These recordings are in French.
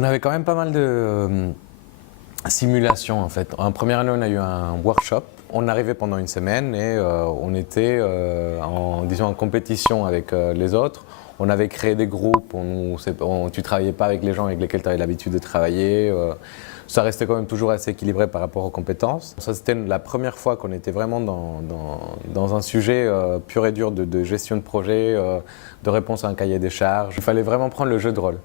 On avait quand même pas mal de simulations en fait. En première année, on a eu un workshop. On arrivait pendant une semaine et on était en compétition avec les autres. On avait créé des groupes, tu ne travaillais pas avec les gens avec lesquels tu avais l'habitude de travailler. Ça restait quand même toujours assez équilibré par rapport aux compétences. Ça, c'était la première fois qu'on était vraiment dans un sujet pur et dur de gestion de projet, de réponse à un cahier des charges. Il fallait vraiment prendre le jeu de rôle.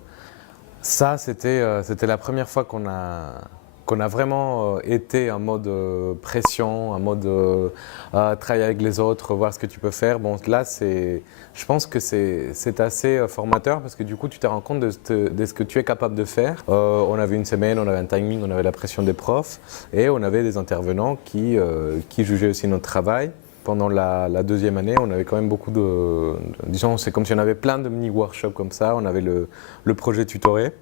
Ça, c'était la première fois qu'on a vraiment été en mode pression, en mode travailler avec les autres, voir ce que tu peux faire. Bon, là, je pense que c'est assez formateur parce que du coup, tu te rends compte de ce que tu es capable de faire. On avait une semaine, on avait un timing, on avait la pression des profs et on avait des intervenants qui jugeaient aussi notre travail. Pendant la deuxième année, on avait quand même beaucoup disons, c'est comme si on avait plein de mini-workshops comme ça. On avait le projet tutoré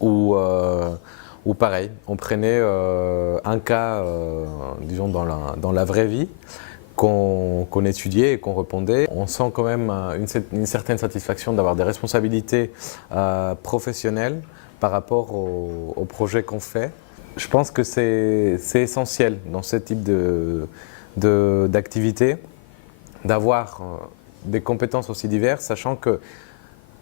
où pareil, on prenait un cas, disons, dans la vraie vie, qu'on étudiait et qu'on répondait. On sent quand même une certaine satisfaction d'avoir des responsabilités professionnelles par rapport au projet qu'on fait. Je pense que c'est essentiel dans ce type d'activité d'avoir des compétences aussi diverses, sachant que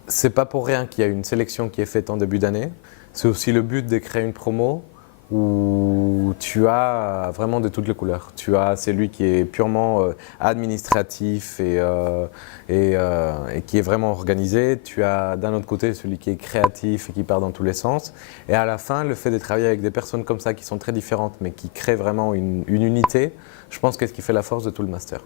c'est pas pour rien qu'il y a une sélection qui est faite en début d'année. C'est aussi le but de créer une promo où tu as vraiment de toutes les couleurs. Tu as celui qui est purement administratif et qui est vraiment organisé. Tu as d'un autre côté celui qui est créatif et qui part dans tous les sens. Et à la fin, le fait de travailler avec des personnes comme ça qui sont très différentes mais qui créent vraiment une unité, je pense que c'est ce qui fait la force de tout le master.